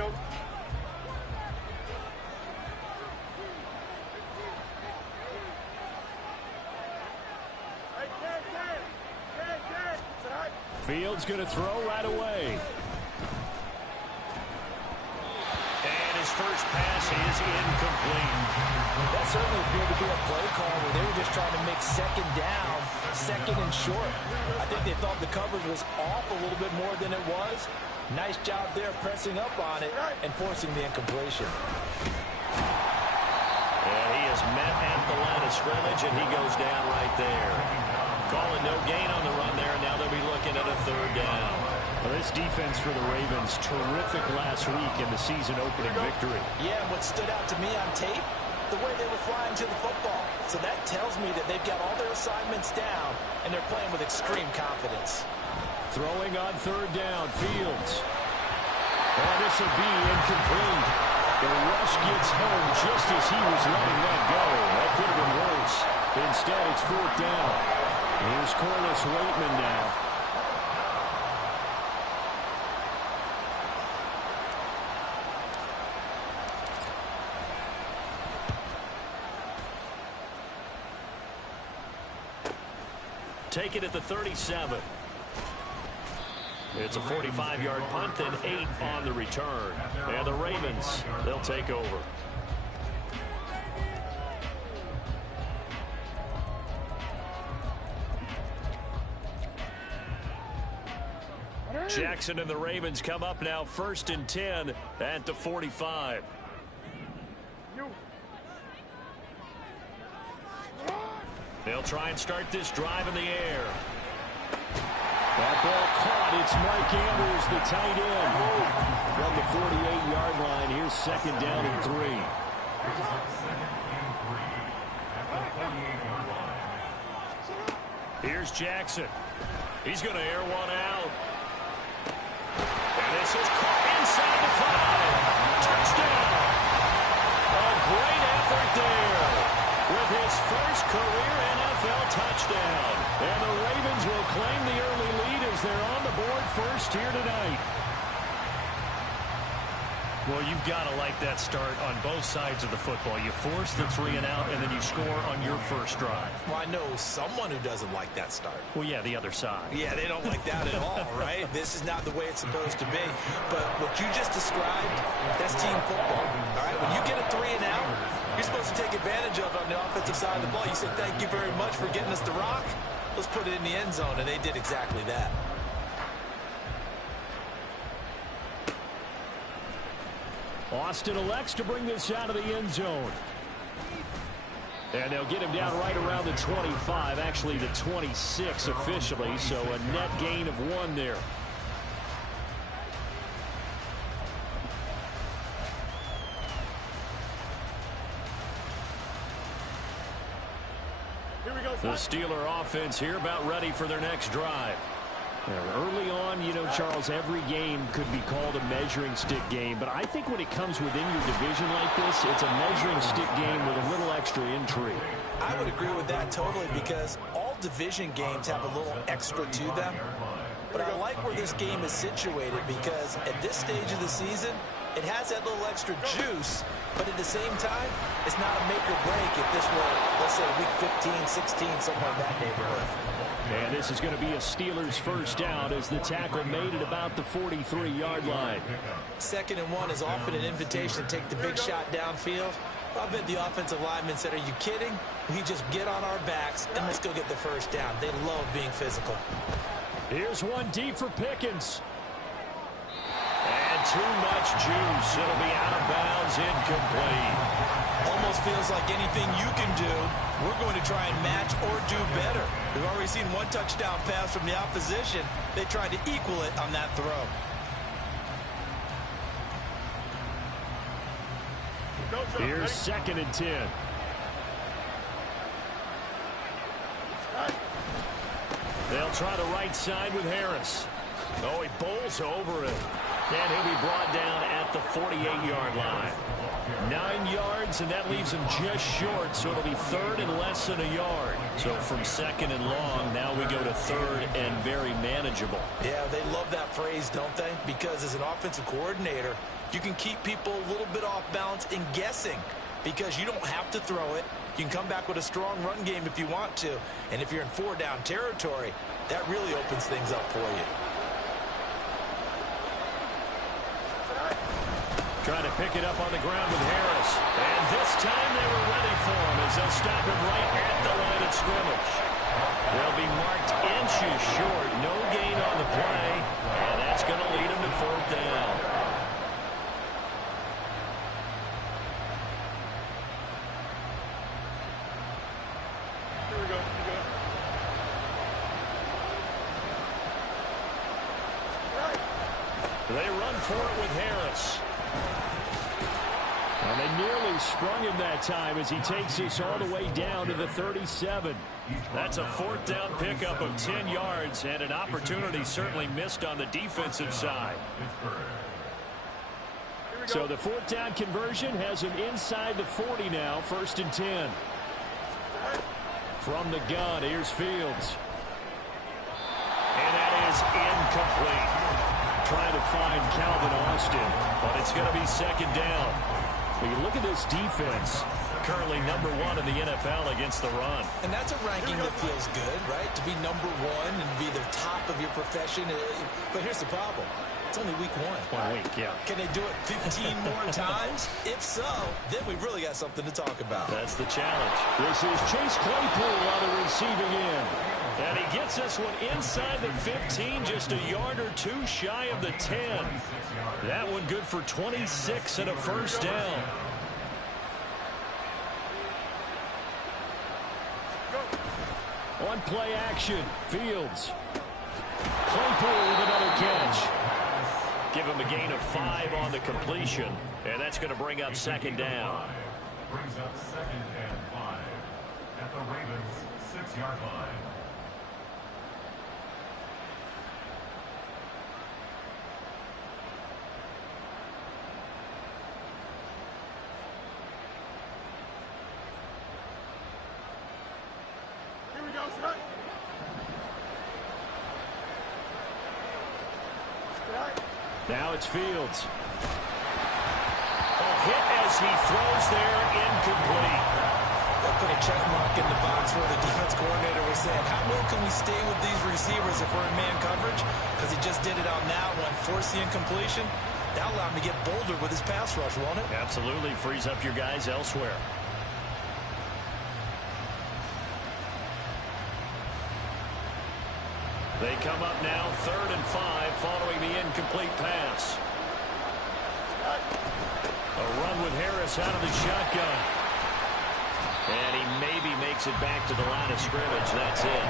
go. Fields going to throw right away. And his first pass is incomplete. That certainly appeared to be a play call where they were just trying to make second down, second and short. I think they thought the coverage was off a little bit more than it was. Nice job there pressing up on it and forcing the incompletion. And he is met at the line of scrimmage, and he goes down right there. Calling no gain on the run there, and now they'll be looking at a third down. Well, this defense for the Ravens, terrific last week in the season-opening victory. Yeah, what stood out to me on tape, the way they were flying to the football. So that tells me that they've got all their assignments down, and they're playing with extreme confidence. Throwing on third down, Fields. And this will be incomplete. The rush gets home just as he was letting that go. That could have been worse. Instead, it's fourth down. Here's Corliss Waitman now. Take it at the 37. It's a 45-yard punt and 8 on the return. And the Ravens, they'll take over. Jackson and the Ravens come up now, 1st and 10 at the 45. They'll try and start this drive in the air. That ball caught. It's Mike Andrews, the tight end. From the 48-yard line, here's 2nd down and 3. Here's Jackson. He's going to air one out. And this is caught inside the 5. Touchdown. A great effort there with his first career NFL touchdown. And the Ravens will claim the early lead as they're on the board first here tonight. Well, you've got to like that start on both sides of the football. You force the 3 and out, and then you score on your first drive. Well, I know someone who doesn't like that start. Well, yeah, the other side. Yeah, they don't like that at all, right? This is not the way it's supposed to be. But what you just described, that's team football. All right, when you get a 3 and out, you're supposed to take advantage of it on the offensive side of the ball. You say, thank you very much for getting us the rock. Let's put it in the end zone, and they did exactly that. Austin elects to bring this out of the end zone. And they'll get him down right around the 25, actually the 26 officially, so a net gain of 1 there. The Steeler offense here about ready for their next drive. Early on, you know, Charles, every game could be called a measuring stick game, but I think when it comes within your division like this, it's a measuring stick game with a little extra intrigue. I would agree with that totally, because all division games have a little extra to them. But I like where this game is situated, because at this stage of the season, it has that little extra juice, but at the same time, it's not a make or break if this were, let's say, week 15, 16, somewhere in that neighborhood. And this is going to be a Steelers first down as the tackle made at about the 43-yard line. 2nd and 1 is often an invitation to take the big shot downfield. I bet the offensive linemen said, are you kidding? We just get on our backs and let's go get the first down. They love being physical. Here's one deep for Pickens. And too much juice. It'll be out of bounds, incomplete. Almost feels like anything you can do, we're going to try and match or do better. We've already seen one touchdown pass from the opposition. They tried to equal it on that throw. Here's 2nd and 10. They'll try the right side with Harris. Oh, he bowls over it. And he'll be brought down at the 48-yard line. 9 yards, and that leaves him just short, so it'll be 3rd and less than a yard. So from 2nd and long, now we go to 3rd and very manageable. Yeah, they love that phrase, don't they? Because as an offensive coordinator, You can keep people a little bit off balance and guessing because you don't have to throw it. You can come back with a strong run game if you want to. And if you're in 4-down territory, that really opens things up for you. Trying to pick it up on the ground with Harris. And this time they were ready for him as they'll stop him right at the line of scrimmage. They'll be marked inches short. No gain on the play. And that's going to lead him to 4th down. Here we go. They run for it with Harris. And they nearly sprung him that time as he takes this all the way down to the 37. That's a 4th down pickup of 10 yards and an opportunity certainly missed on the defensive side. So the 4th down conversion has him inside the 40 now, 1st and 10. From the gun, here's Fields. And that is incomplete. Trying to find Calvin Austin, but it's going to be 2nd down. When you look at this defense, currently #1 in the NFL against the run. And that's a ranking that feels good, right? To be #1 and be the top of your profession. But here's the problem. It's only week 1. 1 week, yeah. Can they do it 15 more times? If so, then we really got something to talk about. That's the challenge. This is Chase Claypool on the receiving end. And he gets this one inside the 15, just a yard or two shy of the 10. That one good for 26 and a 1st down. On play action, Fields. Claypool with another catch. Give him a gain of 5 on the completion, and that's going to bring up 2nd down. Brings up 2nd and 5 at the Ravens' 6-yard line. Now it's Fields. A hit as he throws there, incomplete. They'll put a check mark in the box where the defense coordinator was saying, how well can we stay with these receivers if we're in man coverage? Because he just did it on that one, forced the incompletion. That'll allow him to get bolder with his pass rush, won't it? Absolutely, frees up your guys elsewhere. They come up now 3rd and 5 following the incomplete pass. A run with Harris out of the shotgun. And he maybe makes it back to the line of scrimmage. That's it.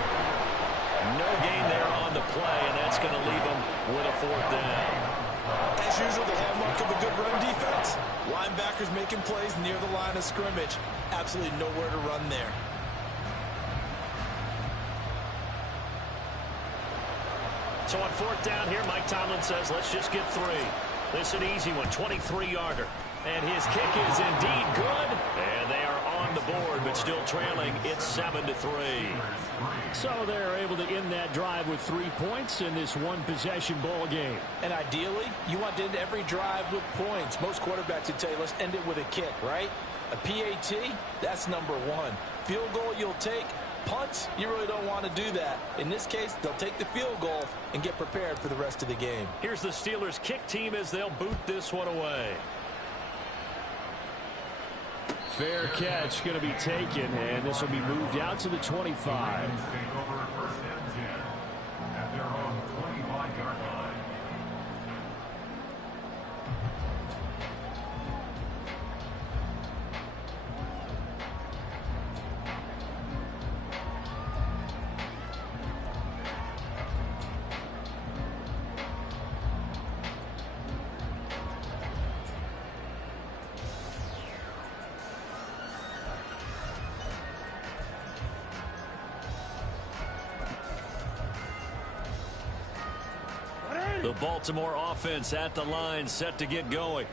No gain there on the play, and that's going to leave him with a 4th down. As usual, the hallmark of a good run defense. Linebackers making plays near the line of scrimmage. Absolutely nowhere to run there. So on 4th down here, Mike Tomlin says, let's just get 3. This is an easy one, 23-yarder. And his kick is indeed good. And they are on the board, but still trailing. It's 7-3. So they're able to end that drive with 3 points in this one-possession ball game. And ideally, you want to end every drive with points. Most quarterbacks would tell you, let's end it with a kick, right? A PAT, that's #1. Field goal you'll take. Punts, you really don't want to do that. In this case, they'll take the field goal and get prepared for the rest of the game. Here's the Steelers' kick team as they'll boot this one away. Fair catch going to be taken, and this will be moved out to the 25. Take over 1st and 10 at their own 25-yard line. The Baltimore offense at the line, set to get going.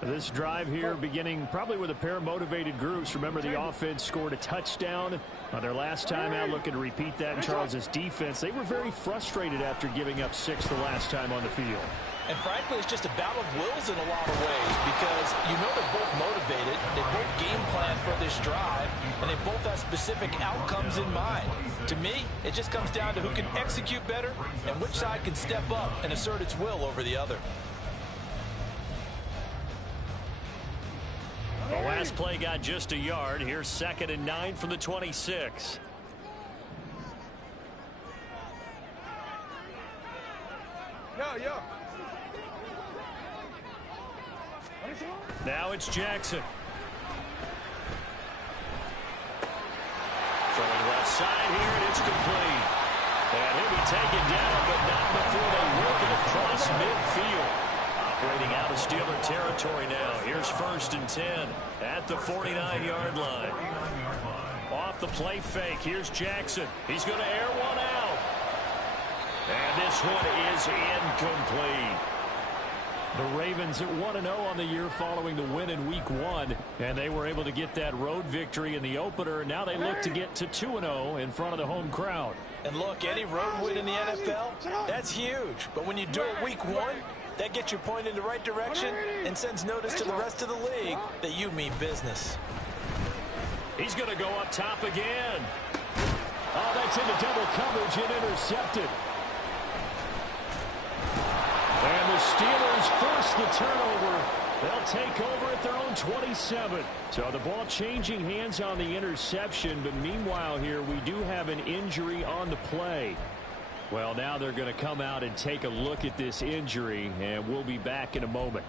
This drive here beginning probably with a pair of motivated groups. Remember, the offense scored a touchdown on their last time out, looking to repeat that in Charles's defense. They were very frustrated after giving up 6 the last time on the field. And frankly, it's just a battle of wills in a lot of ways because you know they're both motivated, they both game plan for this drive, and they both have specific outcomes in mind. To me, it just comes down to who can execute better and which side can step up and assert its will over the other. The last play got just a yard. Here's 2nd and 9 from the 26. Now it's Jackson. Throwing left side here, and it's complete. And he'll be taken down, but not before they work it across midfield. Operating out of Steeler territory now. Here's 1st and 10 at the 49-yard line. Off the play fake, here's Jackson. He's going to air one out. And this one is incomplete. The Ravens at 1-0 on the year following the win in Week 1, and they were able to get that road victory in the opener. Now they look to get to 2-0 in front of the home crowd. And look, any road win in the NFL, that's huge. But when you do it Week 1, that gets your point in the right direction and sends notice to the rest of the league that you mean business. He's going to go up top again. Oh, that's into double coverage and intercepted. And the Steelers force the turnover. They'll take over at their own 27. So the ball changing hands on the interception, but meanwhile here we do have an injury on the play. Well, now they're going to come out and take a look at this injury, and we'll be back in a moment.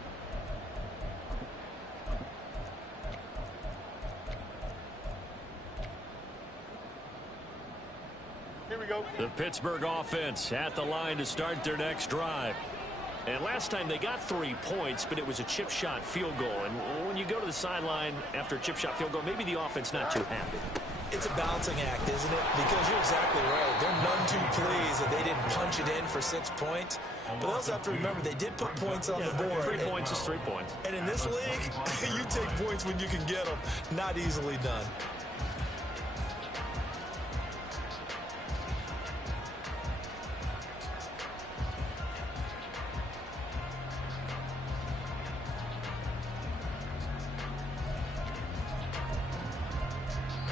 Here we go. The Pittsburgh offense at the line to start their next drive. And last time they got 3 points, but it was a chip shot field goal. And when you go to the sideline after a chip shot field goal, maybe the offense not too happy. It's a balancing act, isn't it? Because you're exactly right. They're none too pleased that they didn't punch it in for 6 points. But they also have to remember they did put points on the board. 3 points is 3 points. And in this league, you take points when you can get them. Not easily done.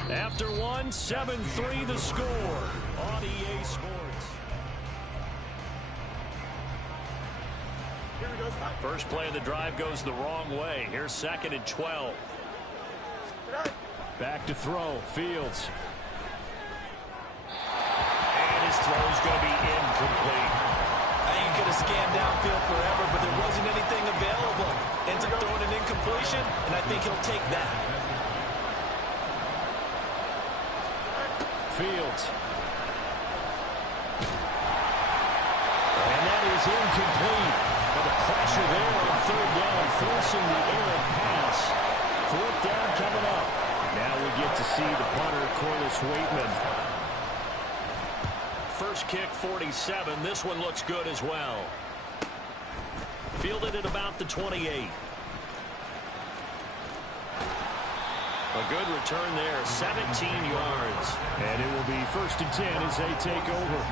After one, 7-3 the score on EA Sports. First play of the drive goes the wrong way. Here's 2nd and 12. Back to throw, Fields. And his throw's going to be incomplete. I ain't going to scan downfield forever, but there wasn't anything available. Ends up throwing an incompletion, and I think he'll take that. Fields. And that is incomplete. But the pressure there on 3rd down, forcing the errant pass. 4th down coming up. Now we get to see the punter, Corliss Waitman. First kick, 47. This one looks good as well. Fielded at about the 28. A good return there, 17 yards. And it will be 1st and 10 as they take over.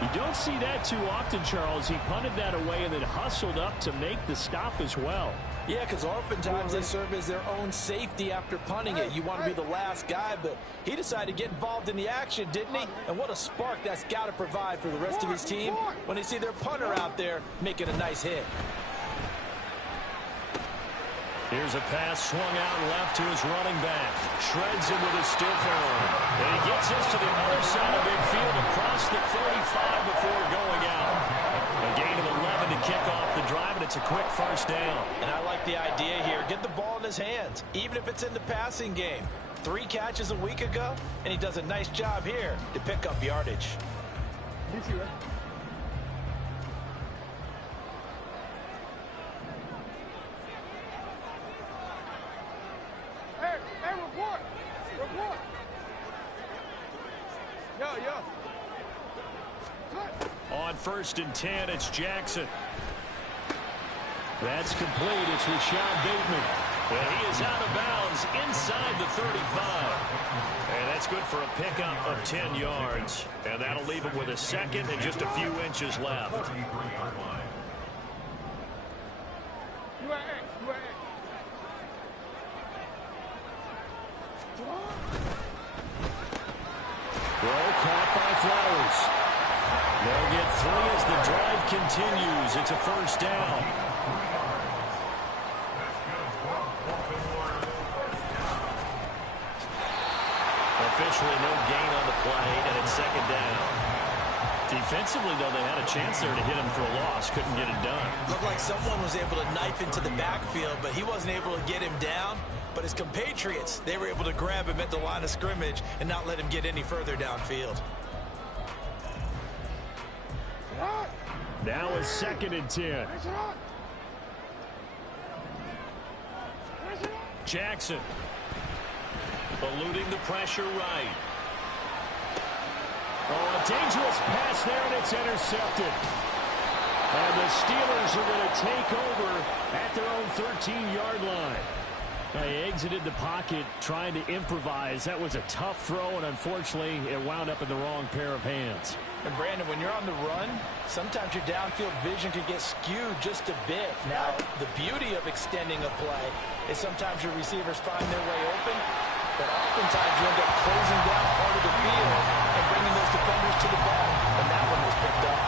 You don't see that too often, Charles. He punted that away and then hustled up to make the stop as well. Yeah, because oftentimes they serve as their own safety after punting it. You want to be the last guy, but he decided to get involved in the action, didn't he? And what a spark that's got to provide for the rest of his team when they see their punter out there making a nice hit. Here's a pass swung out left to his running back. Shreds him with a stiff arm. And he gets us to the other side of midfield across the 35 before going out. A gain of 11 to kick off the drive, and it's a quick 1st down. And I like the idea here. Get the ball in his hands, even if it's in the passing game. 3 catches a week ago, and he does a nice job here to pick up yardage. On 1st and 10, it's Jackson. That's complete. It's Rashad Bateman. And he is out of bounds inside the 35. And that's good for a pickup of 10 yards. And that'll leave him with a 2nd and just a few inches left. Throw caught by Flowers. They'll get 3 as the drive continues. It's a first down. Officially no gain on the play, and it's second down. Defensively, though, they had a chance there to hit him for a loss. Couldn't get it done. Looked like someone was able to knife into the backfield, but he wasn't able to get him down. But his compatriots, they were able to grab him at the line of scrimmage and not let him get any further downfield. Now it's 2nd and 10. Jackson. Eluding the pressure right. Oh, a dangerous pass there, and it's intercepted. And the Steelers are going to take over at their own 13-yard line. They exited the pocket trying to improvise. That was a tough throw, and unfortunately, it wound up in the wrong pair of hands. And Brandon, when you're on the run, sometimes your downfield vision can get skewed just a bit. Now, the beauty of extending a play is sometimes your receivers find their way open, but oftentimes you end up closing down part of the field and bringing those defenders to the ball, and that one was picked up.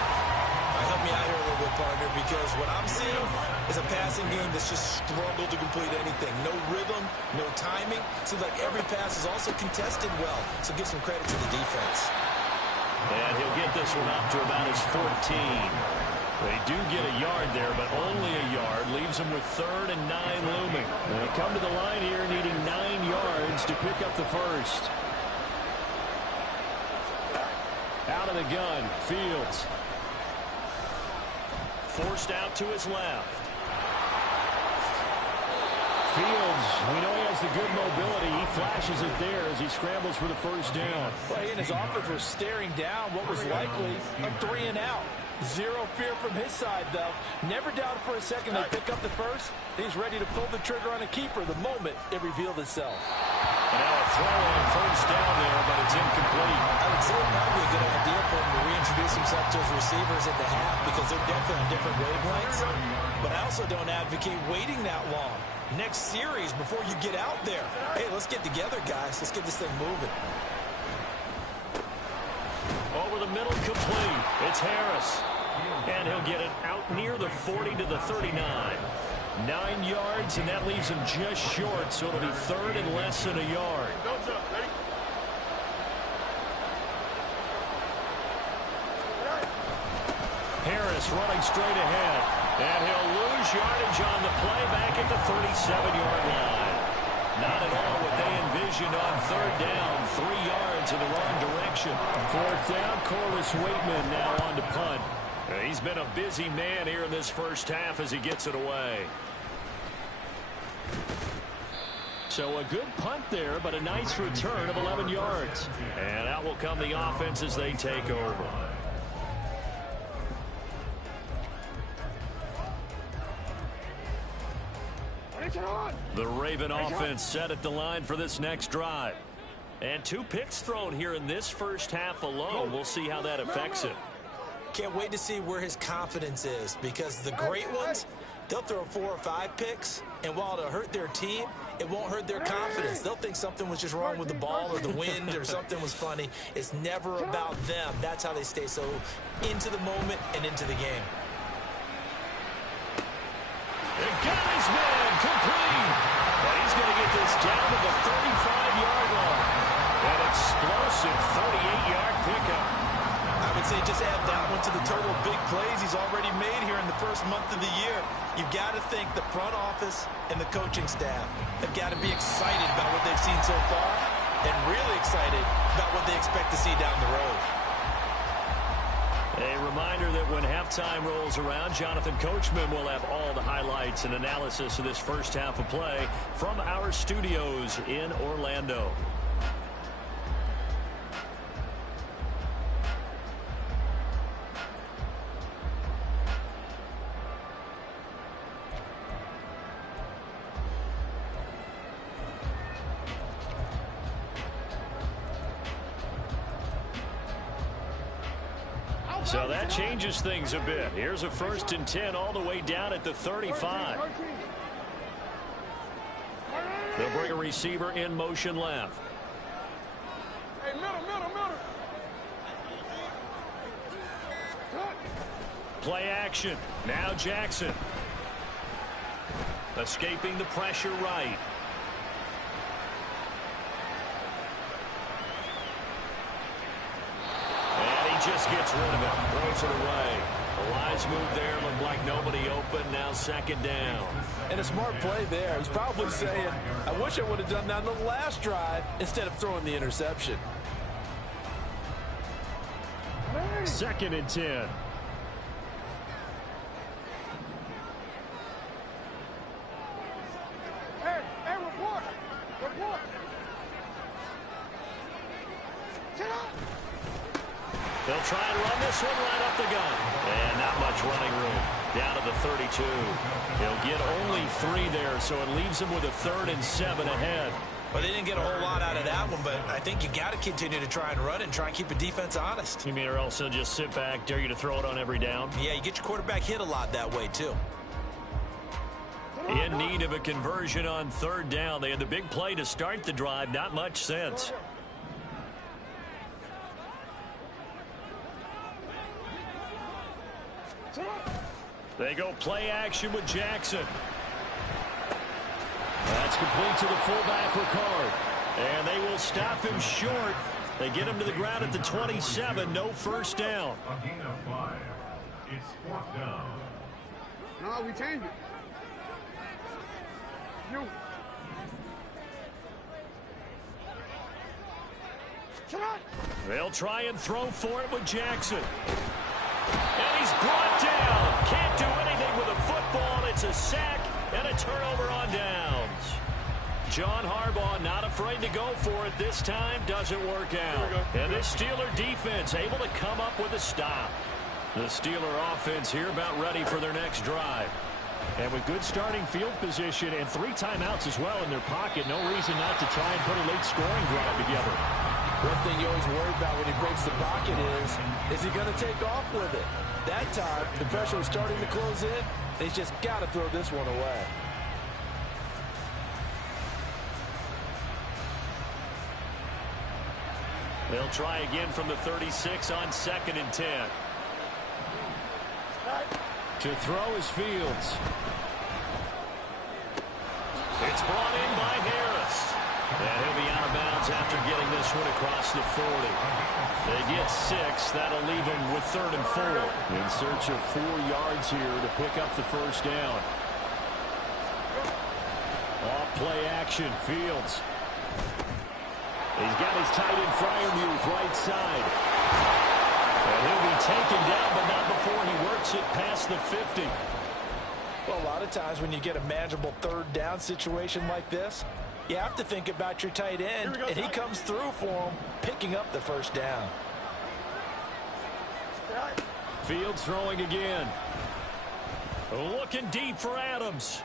Help me out here a little bit, partner, because what I'm seeing is a passing game that's just struggled to complete anything. No rhythm, no timing. Seems like every pass is also contested well, so give some credit to the defense. And he'll get this one up to about his 14. They do get a yard there, but only a yard. Leaves them with 3rd and 9 looming. They come to the line here needing 9 yards to pick up the first. Out of the gun, Fields. Forced out to his left. Fields, we know he has the good mobility. He flashes it there as he scrambles for the first down. Well, he and his offense were staring down what was likely a 3 and out. Zero fear from his side, though. Never doubted for a second they pick up the first. He's ready to pull the trigger on a keeper the moment it revealed itself. And now a throw on first down there, but it's incomplete. I would say it might be a good idea for him to reintroduce himself to his receivers at the half because they're definitely on different wavelengths. But I also don't advocate waiting that long. Next series before you get out there. Hey, let's get together, guys. Let's get this thing moving. Over the middle, complete. It's Harris. And he'll get it out near the 40 to the 39. 9 yards, and that leaves him just short, so it'll be 3rd and less than a yard. Harris running straight ahead. And he'll lose yardage on the play back at the 37-yard line. Not at all what they envisioned on 3rd down. 3 yards in the wrong direction. 4th down, Corliss Waitman now on to punt. He's been a busy man here in this first half as he gets it away. So a good punt there, but a nice return of 11 yards. And out will come the offense as they take over. The Raven offense set at the line for this next drive. And 2 picks thrown here in this first half alone. We'll see how that affects it. Can't wait to see where his confidence is because the great ones, they'll throw 4 or 5 picks, and while it'll hurt their team, it won't hurt their confidence. They'll think something was just wrong with the ball or the wind or something was funny. It's never about them. That's how they stay so into the moment and into the game. They got his man complete. And he's going to get this down to the 35-yard line. An explosive 38-yard pickup. I would say just add that one to the total of big plays he's already made here in the first month of the year. You've got to think the front office and the coaching staff have got to be excited about what they've seen so far and really excited about what they expect to see down the road. A reminder that when halftime rolls around, Jonathan Coachman will have all the highlights and analysis of this first half of play from our studios in Orlando. So that changes things a bit. Here's a 1st and 10 all the way down at the 35. They'll bring a receiver in motion left. Hey, middle. Play action. Now Jackson. Escaping the pressure right. And he just gets rid of it. Throws it away. A wise move there. Looked like nobody open. Now second down. And a smart play there. He's probably saying, I wish I would have done that on the last drive instead of throwing the interception. 2nd and 10. Hey, report. Sit up. They'll try and run this one right up the gun. And not much running room. Down to the 32. He'll get only 3 there, so it leaves him with a 3rd and 7 ahead. Well, they didn't get a whole lot out of that one, but I think you got to continue to try and run and try and keep the defense honest. You mean or else he'll just sit back, dare you to throw it on every down? Yeah, you get your quarterback hit a lot that way, too. In need of a conversion on 3rd down. They had the big play to start the drive. Not much sense. They go play action with Jackson. That's complete to the fullback, Ricard. And they will stop him short. They get him to the ground at the 27. No first down. A gain of 5. It's 4th down. No, we changed it. You. Shut up. They'll try and throw for it with Jackson. And he's brought down. Can't do anything with a football. It's a sack and a turnover on downs. John Harbaugh not afraid to go for it this time. Doesn't work out. And this Steeler defense able to come up with a stop. The Steeler offense here about ready for their next drive. And with good starting field position and 3 timeouts as well in their pocket, no reason not to try and put a late scoring drive together. One thing you always worry about when he breaks the pocket is he going to take off with it? That time, the pressure was starting to close in. They just got to throw this one away. They'll try again from the 36 on 2nd and 10. To throw is Fields. It's brought in by Harris. And he'll be out of bounds after getting this one across the 40. They get 6. That'll leave him with 3rd and 4. In search of 4 yards here to pick up the first down. Off play action. Fields. He's got his tight end Freiermuth right side. And he'll be taken down, but not before he works it past the 50. Well, a lot of times when you get a manageable 3rd down situation like this, you have to think about your tight end, and he comes through for him, picking up the first down. Fields throwing again. Looking deep for Adams.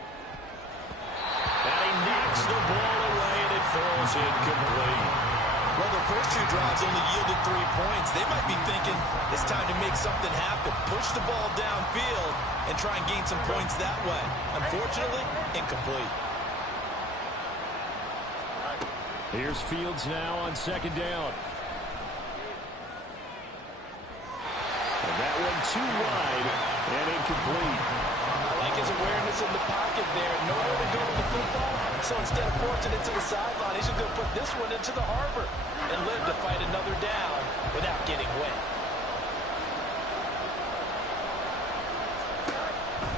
And he knocks the ball away, and it falls incomplete. Well, the first 2 drives only yielded 3 points. They might be thinking it's time to make something happen. Push the ball downfield and try and gain some points that way. Unfortunately, incomplete. Here's Fields now on 2nd down. And that one too wide and incomplete. I like his awareness in the pocket there. Nowhere to go with the football. So instead of forcing it to the sideline, he's going to put this one into the harbor and live to fight another down without getting wet.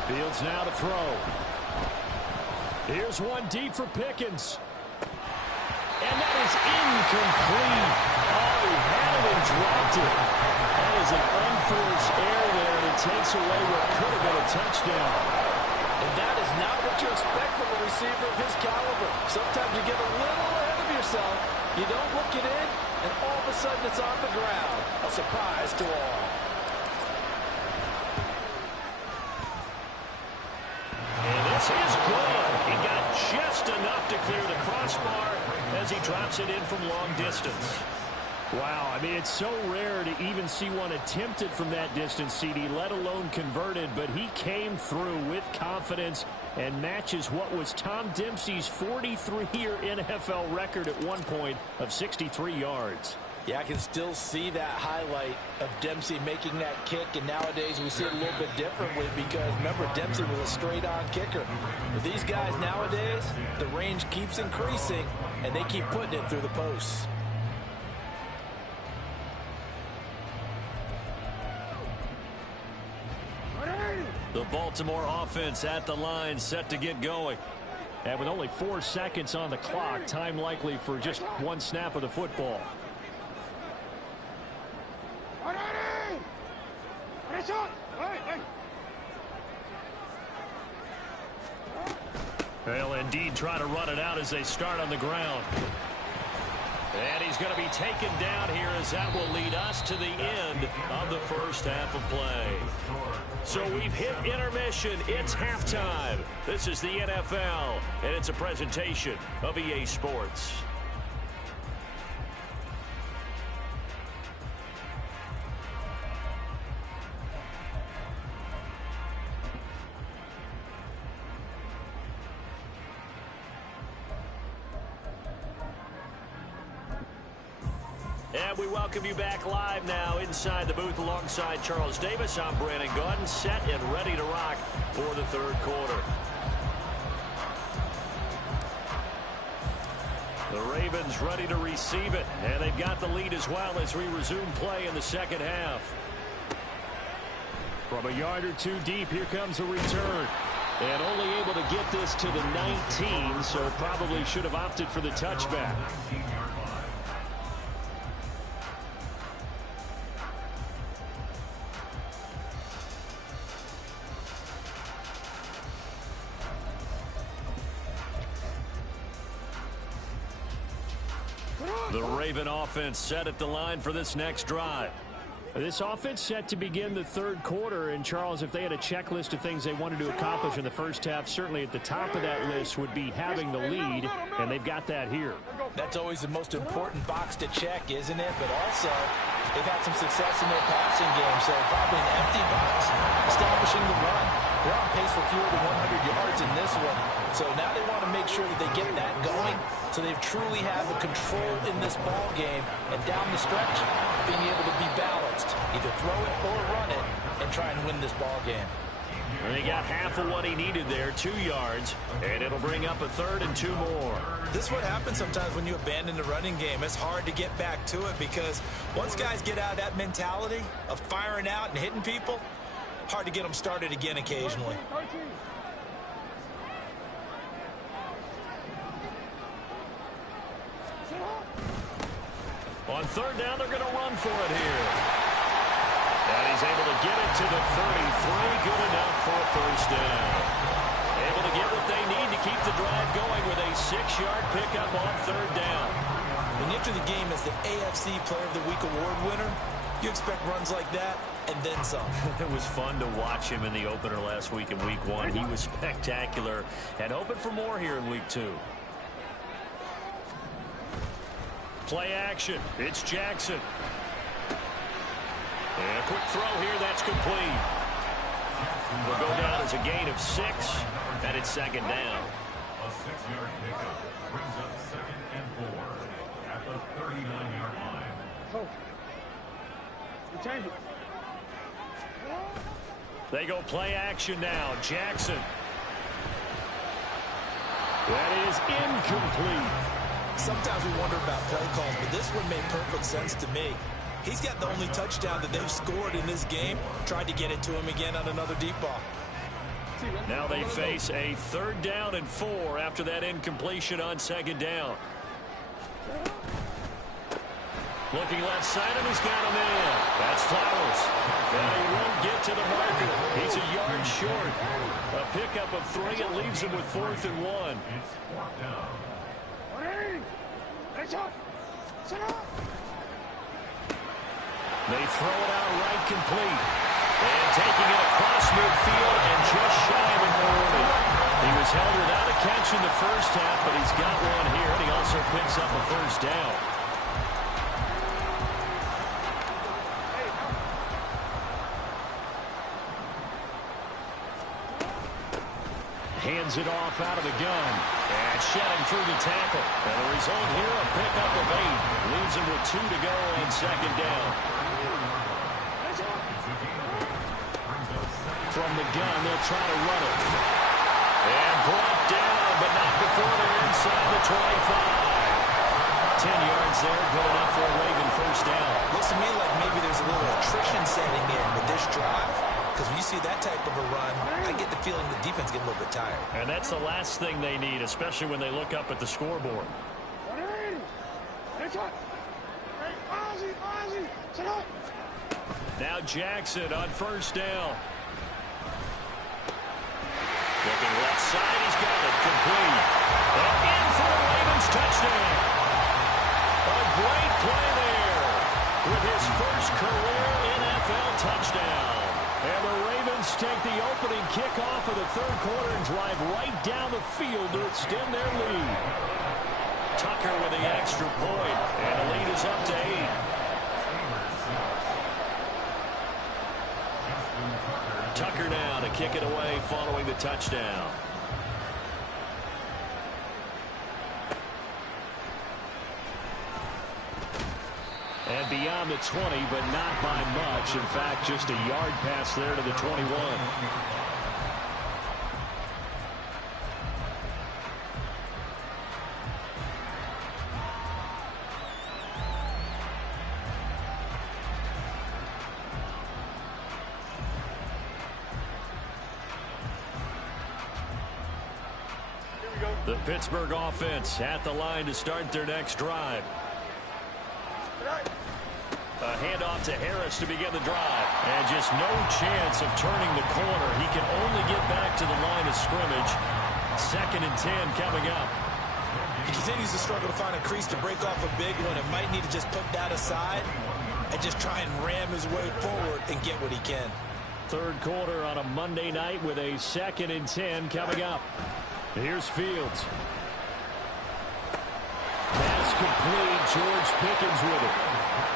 Fields now to throw. Here's one deep for Pickens. And that is incomplete. Oh, he had it and dropped it. That is an unforced error there, and it takes away what could have been a touchdown. And that is not what you expect from a receiver of his caliber. Sometimes you get a little ahead of yourself. You don't look it in, and all of a sudden it's on the ground. A surprise to all. And this is good. He got just enough to clear the crossbar as he drops it in from long distance. Wow, I mean, it's so rare to even see one attempted from that distance, CD, let alone converted, but he came through with confidence and matches what was Tom Dempsey's 43-year NFL record at one point of 63 yards. Yeah, I can still see that highlight of Dempsey making that kick, and nowadays we see it a little bit differently because, remember, Dempsey was a straight-on kicker. But these guys nowadays, the range keeps increasing, and they keep putting it through the posts. The Baltimore offense at the line, set to get going. And with only 4 seconds on the clock, time likely for just one snap of the football. They'll indeed try to run it out as they start on the ground. And he's going to be taken down here as that will lead us to the end of the first half of play. So we've hit intermission. It's halftime. This is the NFL, and it's a presentation of EA Sports. And we welcome you back live now inside the booth alongside Charles Davis. I'm Brandon Gaudin, set and ready to rock for the third quarter. The Ravens ready to receive it, and they've got the lead as well as we resume play in the second half. From a yard or two deep, here comes a return. And only able to get this to the 19, so probably should have opted for the touchback. The Raven offense set at the line for this next drive. This offense set to begin the third quarter, and Charles, if they had a checklist of things they wanted to accomplish in the first half, certainly at the top of that list would be having the lead, and they've got that here. That's always the most important box to check, isn't it? But also, they've had some success in their passing game, so probably an empty box, establishing the run. They're on pace for fewer than 100 yards in this one, so now they want to make sure that they get that going, so they truly have the control in this ball game, and down the stretch, being able to be balanced, either throw it or run it, and try and win this ball game. And he got half of what he needed there, 2 yards, and it'll bring up a third and 2 more. This is what happens sometimes when you abandon the running game. It's hard to get back to it because once guys get out of that mentality of firing out and hitting people, hard to get them started again occasionally. On third down, they're going to run for it here. And he's able to get it to the 33. Good enough for a first down. Able to get what they need to keep the drive going with a 6-yard pickup on third down. When you enter the game as the AFC Player of the Week award winner, you expect runs like that and then some. It was fun to watch him in the opener last week in week 1. He was spectacular and hoping for more here in week 2. Play action. It's Jackson. And a quick throw here. That's complete. Will go down as a gain of 6, and it's second down. A 6-yard pickup brings up 2nd and 4 at the 39-yard line. Oh. We change it. They go play action now. Jackson. That is incomplete. Sometimes we wonder about play calls, but this one made perfect sense to me. He's got the only touchdown that they've scored in this game. Tried to get it to him again on another deep ball. Now they face a 3rd down and 4 after that incompletion on 2nd down. Looking left side, and he's got him in. That's Flowers. And he won't get to the marker. He's a yard short. A pickup of 3. It leaves him with 4th and 1. It's 4th down. They throw it out right complete. And taking it across midfield and just shy of 40. He was held without a catch in the first half, but he's got one here, and he also picks up a first down. hands it off out of the gun. And shedding through the tackle. And the result here, a pickup of 8. Leaves him with 2 to go on second down. From the gun, they'll try to run it. And brought down, but not before they're inside the 25. 10 yards there, good enough for a Raven first down. Looks to me like maybe there's a little attrition setting in with this drive. Because when you see that type of a run, I get the feeling the defense get a little bit tired. And that's the last thing they need, especially when they look up at the scoreboard. Now Jackson on first down. Looking left side, he's got it complete. And in for the Ravens touchdown. A great play there with his first career NFL touchdown. And the Ravens take the opening kickoff of the third quarter and drive right down the field to extend their lead. Tucker with the extra point, and the lead is up to 8. Tucker now to kick it away following the touchdown. And beyond the 20, but not by much. In fact, just a yard pass there to the 21. The Pittsburgh offense at the line to start their next drive. A handoff to Harris to begin the drive. And just no chance of turning the corner. He can only get back to the line of scrimmage. 2nd and 10 coming up. He continues to struggle to find a crease to break off a big one. It might need to just put that aside and just try and ram his way forward and get what he can. Third quarter on a Monday night with a 2nd and 10 coming up. Here's Fields. Pass complete. George Pickens with it.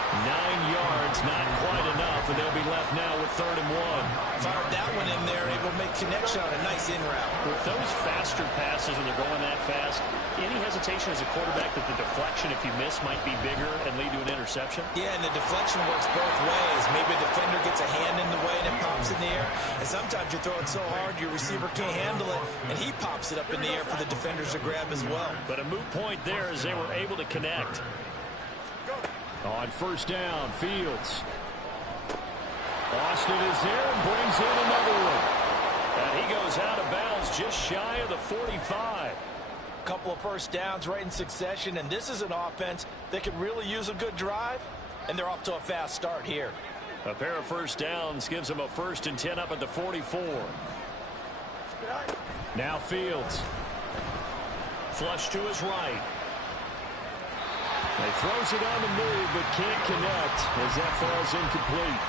9 yards, not quite enough, and they'll be left now with 3rd and 1. Fired that one in there, able to make connection on a nice in route. With those faster passes when they're going that fast, any hesitation as a quarterback that the deflection, if you miss, might be bigger and lead to an interception? Yeah, and the deflection works both ways. Maybe a defender gets a hand in the way and it pops in the air, and sometimes you throw it so hard your receiver can't handle it, and he pops it up in the air for the defenders to grab as well. But a moot point there as they were able to connect. On first down, Fields. Austin is there and brings in another one. And he goes out of bounds just shy of the 45. Couple of first downs right in succession, and this is an offense that could really use a good drive, and they're off to a fast start here. A pair of first downs gives them a 1st and 10 up at the 44. Now Fields. Flush to his right. He throws it on the move, but can't connect as that falls incomplete.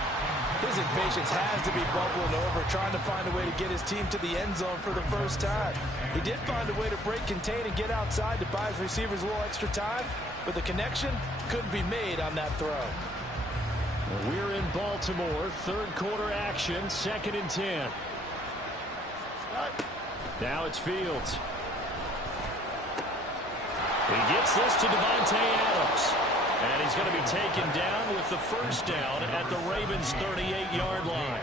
His impatience has to be bubbling over, trying to find a way to get his team to the end zone for the first time. He did find a way to break, contain, and get outside to buy his receivers a little extra time, but the connection couldn't be made on that throw. We're in Baltimore, third quarter action, 2nd and 10. Now it's Fields. He gets this to Devontae Adams. And he's going to be taken down with the first down at the Ravens' 38-yard line.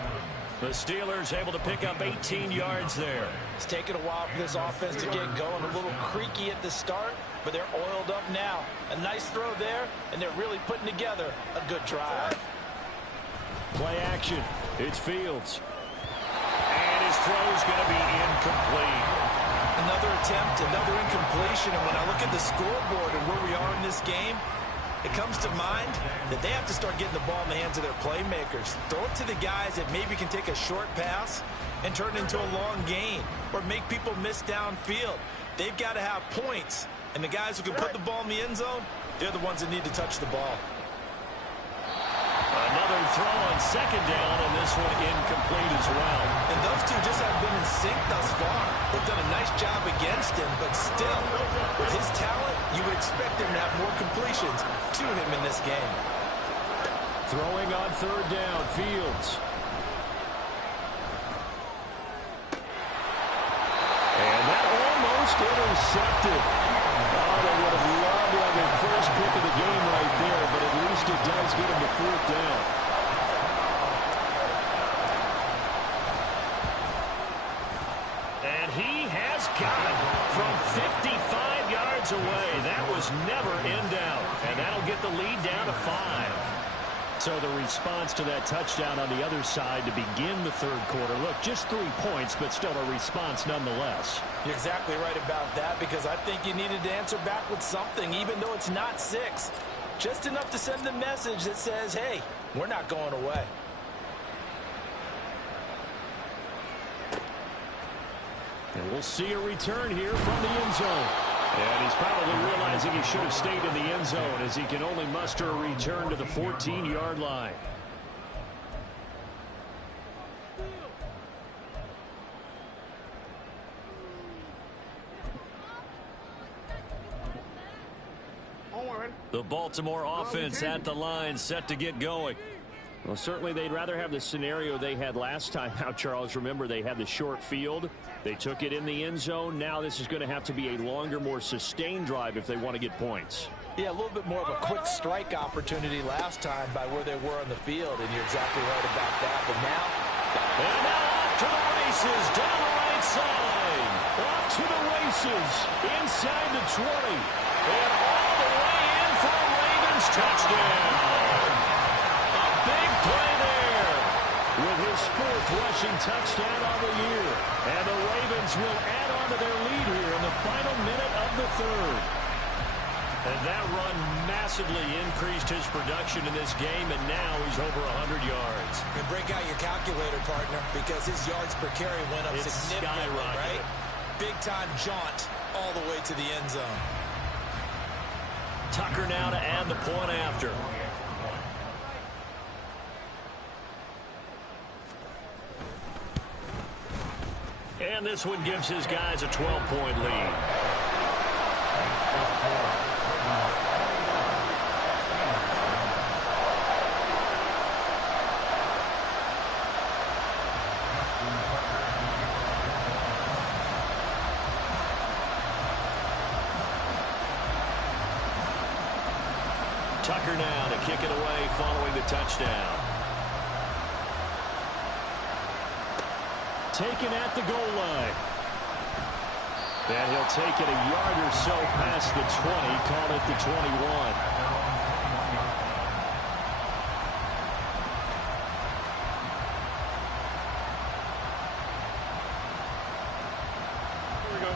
The Steelers able to pick up 18 yards there. It's taken a while for this offense to get going. A little creaky at the start, but they're oiled up now. A nice throw there, and they're really putting together a good drive. Play action. It's Fields. And his throw is going to be incomplete. Another attempt, another incompletion, and when I look at the scoreboard and where we are in this game, it comes to mind that they have to start getting the ball in the hands of their playmakers. Throw it to the guys that maybe can take a short pass and turn it into a long gain or make people miss downfield. They've got to have points, and the guys who can put the ball in the end zone, they're the ones that need to touch the ball. Another throw on second down, and this one incomplete as well. And those two just haven't been in sync thus far. They've done a nice job against him, but still, with his talent, you would expect him to have more completions to him in this game. Throwing on third down, Fields. And that almost intercepted. Oh, they would have loved to have their first pick of the game right there, but at least it does get them to 4th down. And he has got it from 55 yards away. That was never in doubt. And that'll get the lead down to 5. So the response to that touchdown on the other side to begin the 3rd quarter. Look, just 3 points, but still a response nonetheless. You're exactly right about that, because I think you needed to answer back with something, even though it's not 6. Just enough to send a message that says, hey, we're not going away. And we'll see a return here from the end zone. And he's probably realizing he should have stayed in the end zone, as he can only muster a return to the 14-yard line. The Baltimore offense at the line, set to get going. Well, certainly they'd rather have the scenario they had last time out, Charles. Remember, they had the short field. They took it in the end zone. Now this is going to have to be a longer, more sustained drive if they want to get points. Yeah, a little bit more of a quick strike opportunity last time by where they were on the field, and you're exactly right about that. But now... And now off to the races, down the right side. Off to the races, inside the 20. And all the way in for a Ravens touchdown. Big play there. With his 4th rushing touchdown on the year. And the Ravens will add on to their lead here in the final minute of the 3rd. And that run massively increased his production in this game, and now he's over 100 yards. And break out your calculator, partner, because his yards per carry went up significantly, right? Big-time jaunt all the way to the end zone. Tucker now to add the point after. And this one gives his guys a 12-point lead. Tucker now to kick it away following the touchdown. Taken at the goal line. And he'll take it a yard or so past the 20, call it the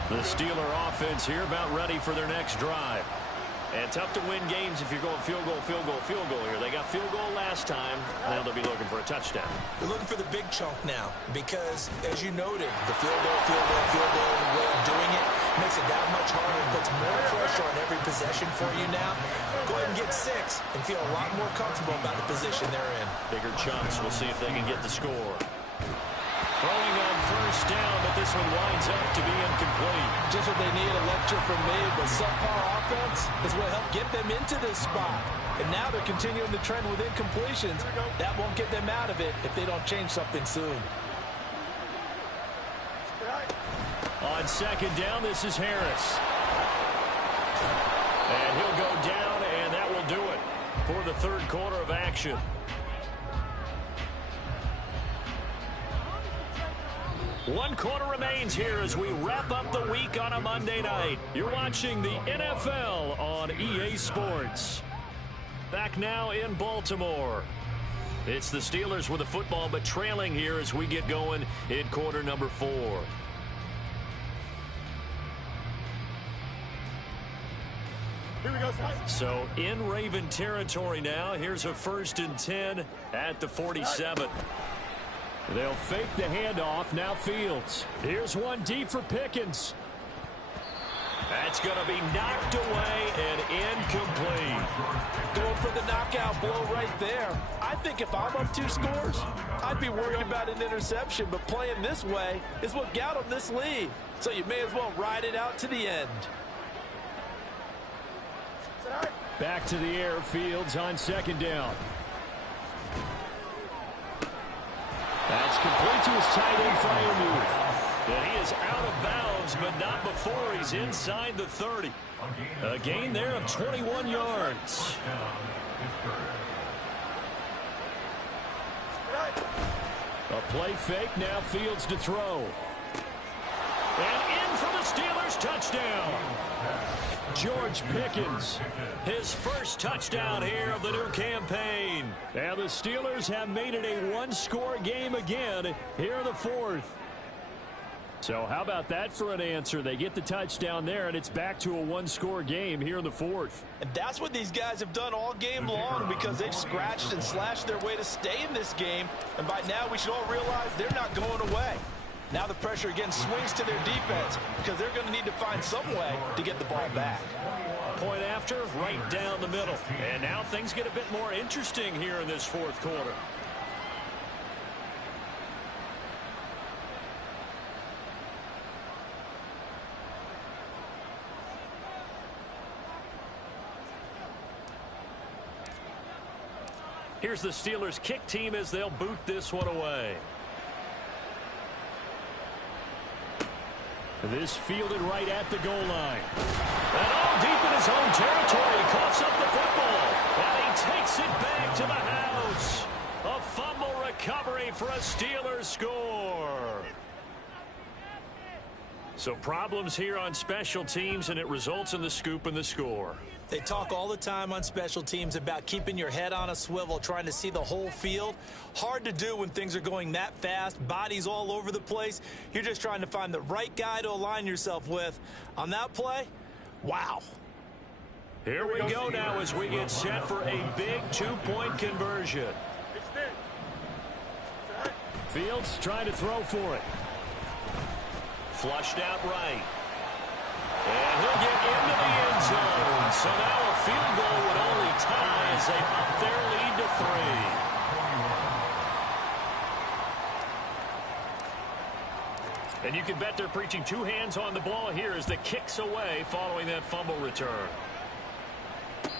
21. The Steeler offense here about ready for their next drive. And tough to win games if you're going field goal, field goal, field goal here. They got field goal last time. Now they'll be looking for a touchdown. They're looking for the big chunk now because, as you noted, the field goal way of doing it makes it that much harder and puts more pressure on every possession for you now. Go ahead and get 6 and feel a lot more comfortable about the position they're in. Bigger chunks. We'll see if they can get the score. Throwing on first down, but this one winds up to be incomplete. Just what they need, a lecture from me, but subpar offense is what helped get them into this spot. And now they're continuing the trend with incompletions. That won't get them out of it if they don't change something soon. On second down, this is Harris. And he'll go down, and that will do it for the 3rd quarter of action. One quarter remains here as we wrap up the week on a Monday night. You're watching the NFL on EA Sports. Back now in Baltimore. It's the Steelers with the football, but trailing here as we get going in quarter number 4. Here we go, So in Raven territory now. Here's a 1st and 10 at the 47. They'll fake the handoff. Now Fields. Here's one deep for Pickens. That's going to be knocked away and incomplete. Going for the knockout blow right there. I think if I'm up 2 scores, I'd be worried about an interception, but playing this way is what got them this lead. So you may as well ride it out to the end. Back to the air. Fields on second down. That's complete to his tight end, Freiermuth. And he is out of bounds, but not before he's inside the 30. A gain there of 21 yards. A play fake, now Fields to throw. And in for the Steelers, touchdown. George Pickens, his first touchdown here of the new campaign. And the Steelers have made it a one-score game again here in the fourth. So how about that for an answer? They get the touchdown there, and it's back to a one-score game here in the fourth. And that's what these guys have done all game long because they've scratched and slashed their way to stay in this game. And by now, we should all realize they're not going away. Now the pressure again swings to their defense because they're going to need to find some way to get the ball back. Point after, right down the middle. And now things get a bit more interesting here in this fourth quarter. Here's the Steelers kick team as they'll boot this one away. This fielded right at the goal line. And all deep in his own territory. He coughs up the football. And he takes it back to the house. A fumble recovery for a Steelers score. So problems here on special teams, and it results in the scoop and the score. They talk all the time on special teams about keeping your head on a swivel, trying to see the whole field. Hard to do when things are going that fast, bodies all over the place. You're just trying to find the right guy to align yourself with. On that play, wow. Here we go now as we get set for a big two-point conversion. Fields trying to throw for it. Flushed out right. And he'll get into the end zone. So now a field goal would only tie as they up their lead to 3. And you can bet they're preaching two hands on the ball here as the kick's away following that fumble return.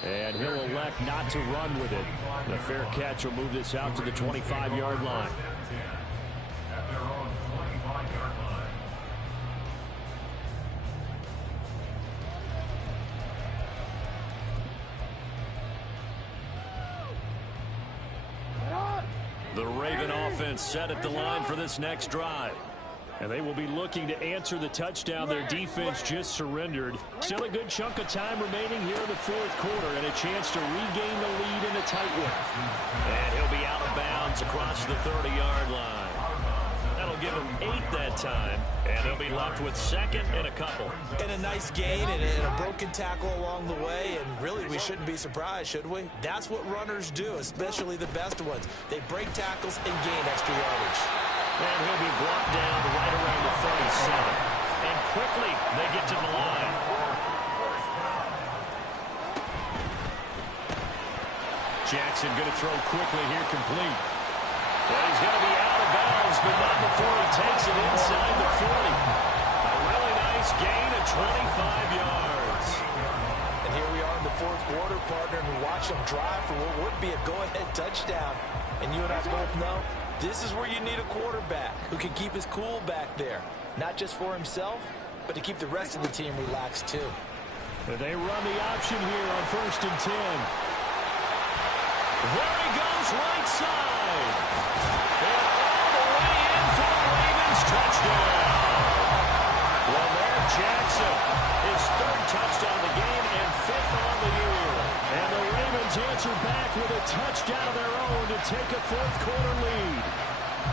And he'll elect not to run with it. The fair catch will move this out to the 25-yard line. At their own 25-yard line. The Raven offense set at the line for this next drive. And they will be looking to answer the touchdown their defense just surrendered. Still a good chunk of time remaining here in the fourth quarter and a chance to regain the lead in a tight one. And he'll be out of bounds across the 30-yard line. That'll give him 8 that time, and they'll be left with second and a couple. And a nice gain and a broken tackle along the way, and really we shouldn't be surprised, should we? That's what runners do, especially the best ones. They break tackles and gain extra yardage. And he'll be brought down right around the 37. And quickly they get to the line. Jackson going to throw quickly here, complete. And he's going to be out of bounds, but not before he takes it inside the 40. A really nice gain of 25 yards. And here we are in the fourth quarter, partner, and we watch them drive for what would be a go-ahead touchdown. And you and I both know this is where you need a quarterback who can keep his cool back there. Not just for himself, but to keep the rest of the team relaxed too. And they run the option here on 1st and 10. There he goes, right side. And all the way in for the Ravens touchdown. Lamar Jackson, his 3rd touchdown of the game and 5th on the year. And the Ravens answer back with a touchdown of their own to take a fourth quarter lead.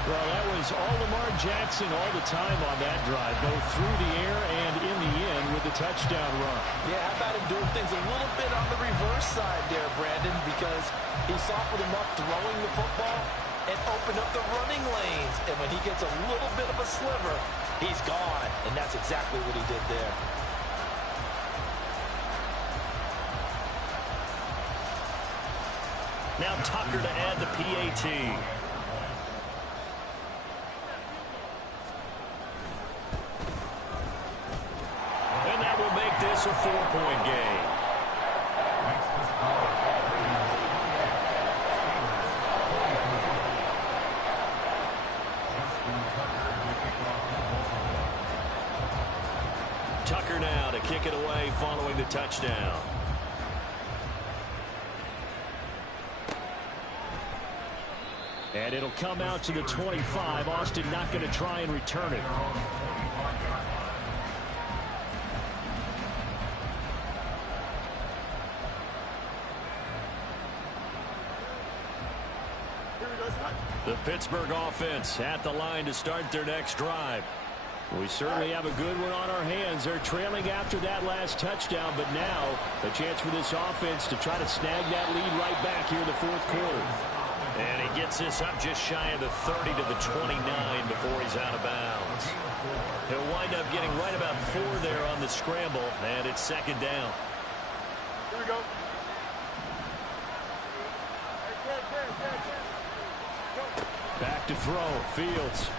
Well, that was all Lamar Jackson all the time on that drive, both through the air and in the end with the touchdown run. Yeah, how about him doing things a little bit on the reverse side there, Brandon, because he softened him up throwing the football and opened up the running lanes. And when he gets a little bit of a sliver, he's gone. And that's exactly what he did there. Now Tucker to add the PAT. And that will make this a 4-point game. kick it away following the touchdown. And it'll come out to the 25. Austin not going to try and return it. The Pittsburgh offense at the line to start their next drive. We certainly have a good one on our hands. They're trailing after that last touchdown, but now a chance for this offense to try to snag that lead right back here in the fourth quarter. And he gets this up just shy of the 30 to the 29 before he's out of bounds. He'll wind up getting right about 4 there on the scramble, and it's second down. Here we go. Back to throw. Fields.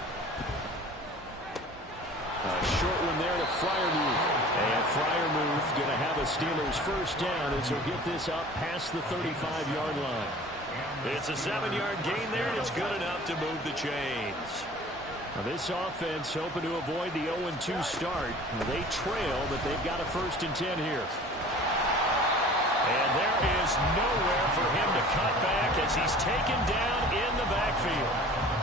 A short one there to Freiermuth. And Freiermuth going to have a Steelers first down as he'll get this up past the 35-yard line. It's a 7-yard gain there, and it's good enough to move the chains. Now this offense hoping to avoid the 0-2 start. They trail, but they've got a 1st and 10 here. And there is nowhere for him to cut back as he's taken down in the backfield.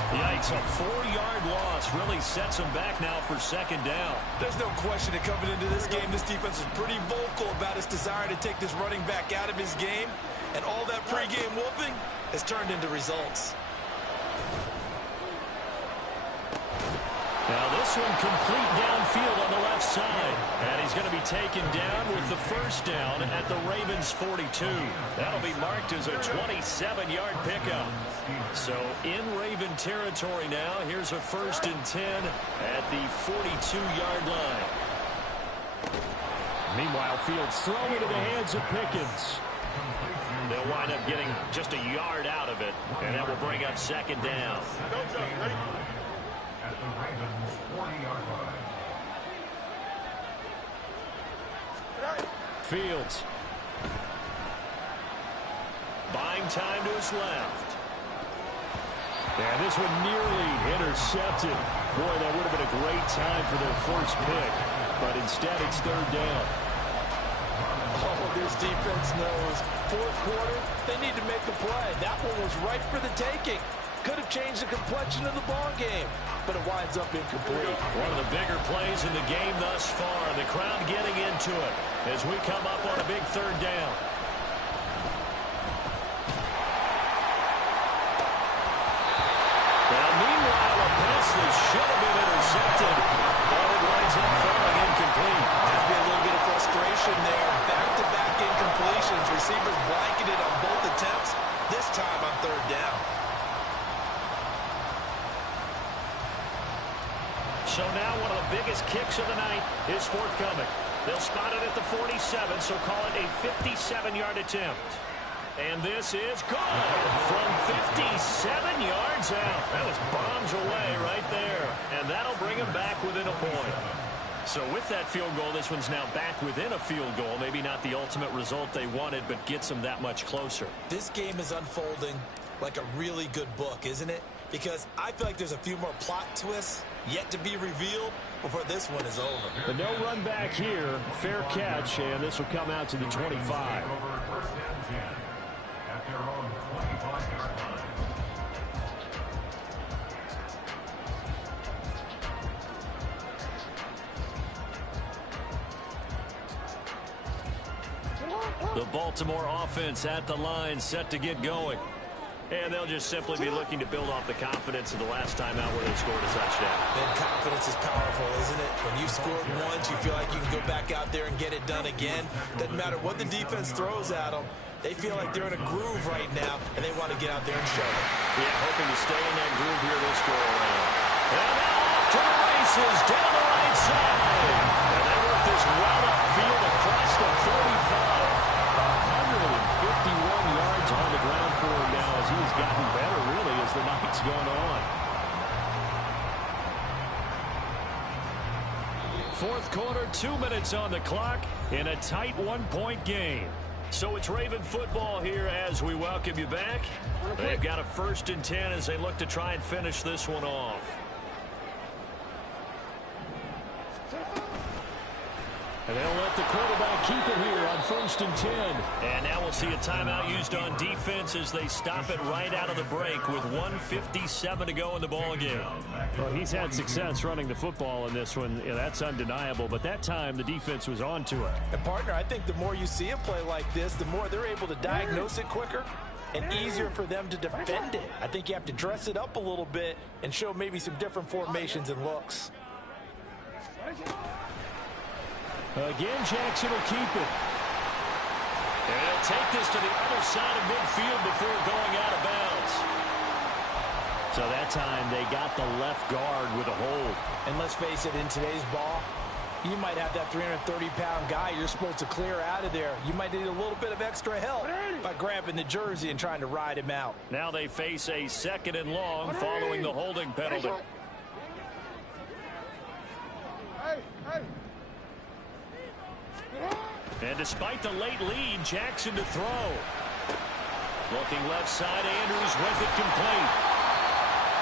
Yikes, a 4-yard loss really sets him back now for second down. There's no question that coming into this game, this defense is pretty vocal about its desire to take this running back out of his game. And all that pregame whooping has turned into results. Now this one complete downfield on the left side. And he's going to be taken down with the first down at the Ravens 42. That'll be marked as a 27-yard pickup. So in Raven territory now, here's a 1st and 10 at the 42-yard line. Meanwhile, Fields throwing into the hands of Pickens. They'll wind up getting just a yard out of it, and that will bring up second down. At the Ravens 40-yard line. Fields. Buying time to his left. And this one nearly intercepted. Boy, that would have been a great time for their first pick. But instead, it's third down. Oh, this defense knows. Fourth quarter, they need to make a play. That one was right for the taking. Could have changed the complexion of the ball game, but it winds up incomplete. One of the bigger plays in the game thus far. The crowd getting into it as we come up on a big third down. Now, meanwhile, a pass that should have been intercepted. But it winds up falling incomplete. There's been a little bit of frustration there. Back-to-back incompletions. Receivers blanketed on both attempts, this time on third down. So now one of the biggest kicks of the night is forthcoming. They'll spot it at the 47, so call it a 57-yard attempt. And this is good from 57 yards out. That was bombs away right there. And that'll bring him back within a point. So with that field goal, this one's now back within a field goal. Maybe not the ultimate result they wanted, but gets them that much closer. This game is unfolding like a really good book, isn't it? Because I feel like there's a few more plot twists yet to be revealed before this one is over. But no run back here. Fair catch, and this will come out to the 25. Over 1st and 10 at their own 25-yard line. The Baltimore offense at the line, set to get going. And they'll just simply be looking to build off the confidence of the last time out where they scored a touchdown. And confidence is powerful, isn't it? When you've scored once, you feel like you can go back out there and get it done again. Doesn't matter what the defense throws at them. They feel like they're in a groove right now, and they want to get out there and show it. Yeah, hoping to stay in that groove here this go-around. And now off to the races down the right side. And they work this well upfield across the 45. 151 yards on the ground for him now as he's gotten better, really, as the night's gone on. Fourth quarter, 2 minutes on the clock in a tight one-point game. So it's Raven football here as we welcome you back. They've got a 1st and 10 as they look to try and finish this one off. And they'll let the quarterback keep it here on 1st and 10. And now we'll see a timeout used on defense as they stop it right out of the break with 1:57 to go in the ball game. Well, he's had success running the football in this one. Yeah, that's undeniable. But that time, the defense was on to it. And, partner, I think the more you see a play like this, the more they're able to diagnose it quicker and easier for them to defend it. I think you have to dress it up a little bit and show maybe some different formations and looks. Again, Jackson will keep it. And he'll take this to the other side of midfield before going out of bounds. So that time they got the left guard with a hold. And let's face it, in today's ball, you might have that 330-pound guy you're supposed to clear out of there. You might need a little bit of extra help by grabbing the jersey and trying to ride him out. Now they face a 2nd and long following the holding penalty. And despite the late lead, Jackson to throw. Looking left side, Andrews with it complete.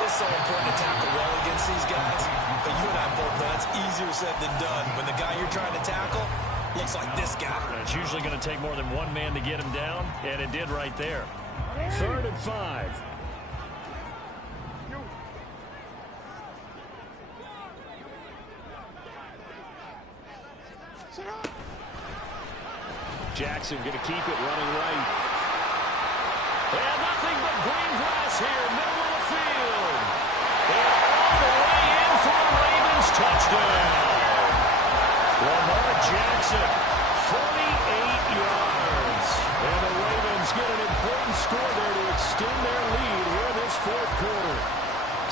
It's so important to tackle well against these guys. But you and I both know that's easier said than done. When the guy you're trying to tackle looks like this guy. And it's usually going to take more than one man to get him down, and it did right there. 3rd and 5. Jackson going to keep it running right. And nothing but green grass here, middle of the field. And all the way in for a Ravens touchdown. Lamar Jackson, 48 yards. And the Ravens get an important score there to extend their lead here in this 4th quarter.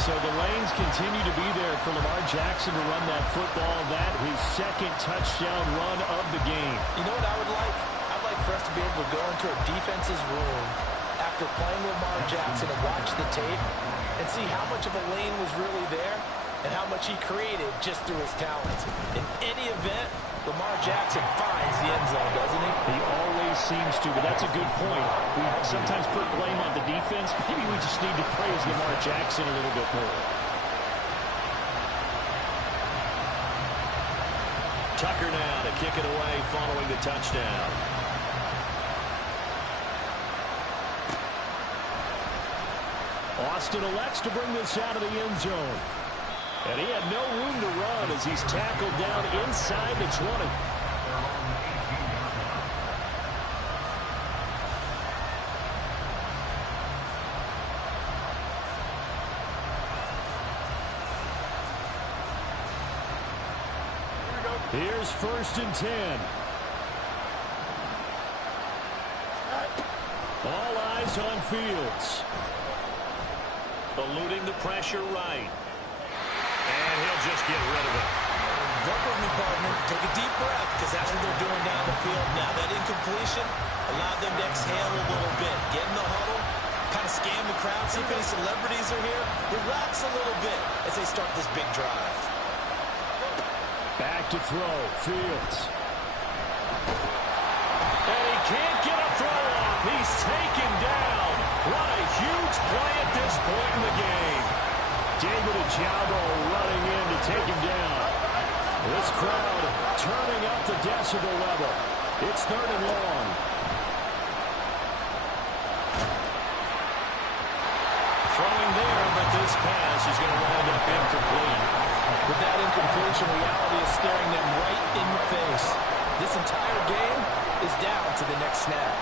So the lanes continue to be there for Lamar Jackson to run that football. That his 2nd touchdown run of the game. You know what I would like? I'd like for us to be able to go into our defense's room after playing Lamar Jackson and watch the tape and see how much of a lane was really there and how much he created just through his talent. In any event, Lamar Jackson finds the end zone, doesn't he? He always seems to, but that's a good point. We sometimes put blame on the defense. Maybe we just need to praise Lamar Jackson a little bit more. Tucker now to kick it away following the touchdown. Austin elects to bring this out of the end zone. And he had no room to run as he's tackled down inside the 20. Here's 1st and 10. All eyes on Fields. Eluding the pressure right. And he'll just get rid of it. Work with me, partner. Take a deep breath, because that's what they're doing down the field now. That incompletion allowed them to exhale a little bit. Get in the huddle, kind of scan the crowd, see if any celebrities are here. Relax a little bit as they start this big drive. Back to throw, Fields. And he can't get a throw off. He's taken down. What a huge play at this point in the game. David Ojabo running in to take him down. This crowd turning up the decibel level. It's 3rd and long. Throwing there, but this pass is going to wind up incomplete. With that incompletion, reality is staring them right in the face. This entire game is down to the next snap.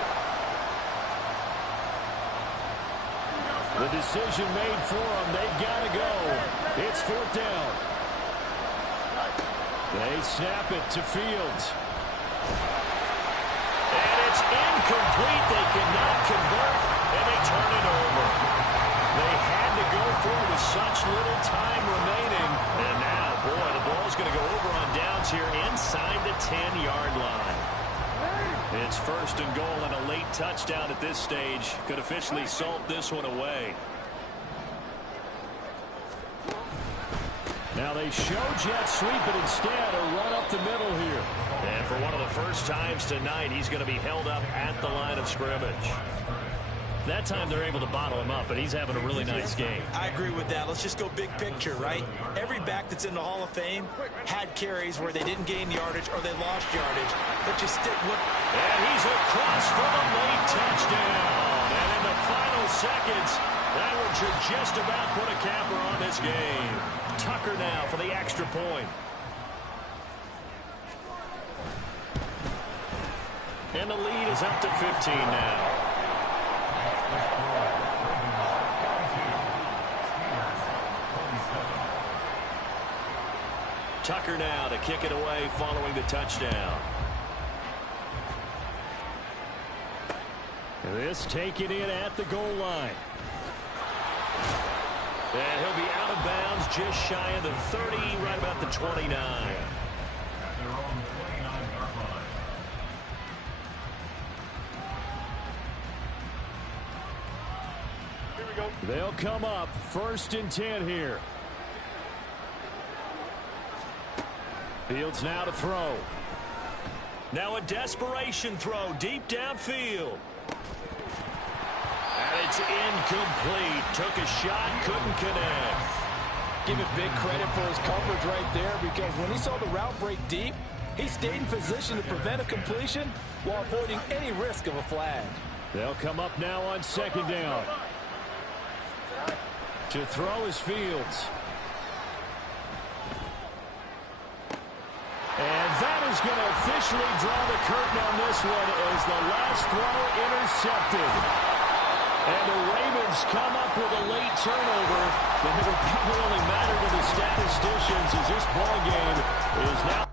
The decision made for them. They've got to go. It's 4th down. They snap it to Fields. And it's incomplete. They cannot convert, and they turn it over. They had to go for it with such little time remaining. And now, boy, the ball's going to go over on downs here inside the 10-yard line. It's 1st and goal, and a late touchdown at this stage could officially salt this one away. Now they show jet sweep, but instead a run up the middle here. And for one of the first times tonight, he's going to be held up at the line of scrimmage. That time they're able to bottle him up, but he's having a really nice game. I agree with that. Let's just go big picture, right? Every back that's in the Hall of Fame had carries where they didn't gain yardage or they lost yardage. But you stick with... And he's across for the late touchdown. And in the final seconds, that one should just about put a capper on this game. Tucker now for the extra point. And the lead is up to 15 now. Tucker now to kick it away following the touchdown. This taken in at the goal line. And he'll be out of bounds just shy of the 30, right about the 29. At their own 29-yard line. Here we go. They'll come up 1st and 10 here. Fields now to throw. Now a desperation throw deep downfield. And it's incomplete. Took a shot, couldn't connect. Give it big credit for his coverage right there, because when he saw the route break deep, he stayed in position to prevent a completion while avoiding any risk of a flag. They'll come up now on 2nd down. To throw is Fields. And that is going to officially draw the curtain on this one as the last throw intercepted. And the Ravens come up with a late turnover, but it will probably only matter to the statisticians as this ball game is now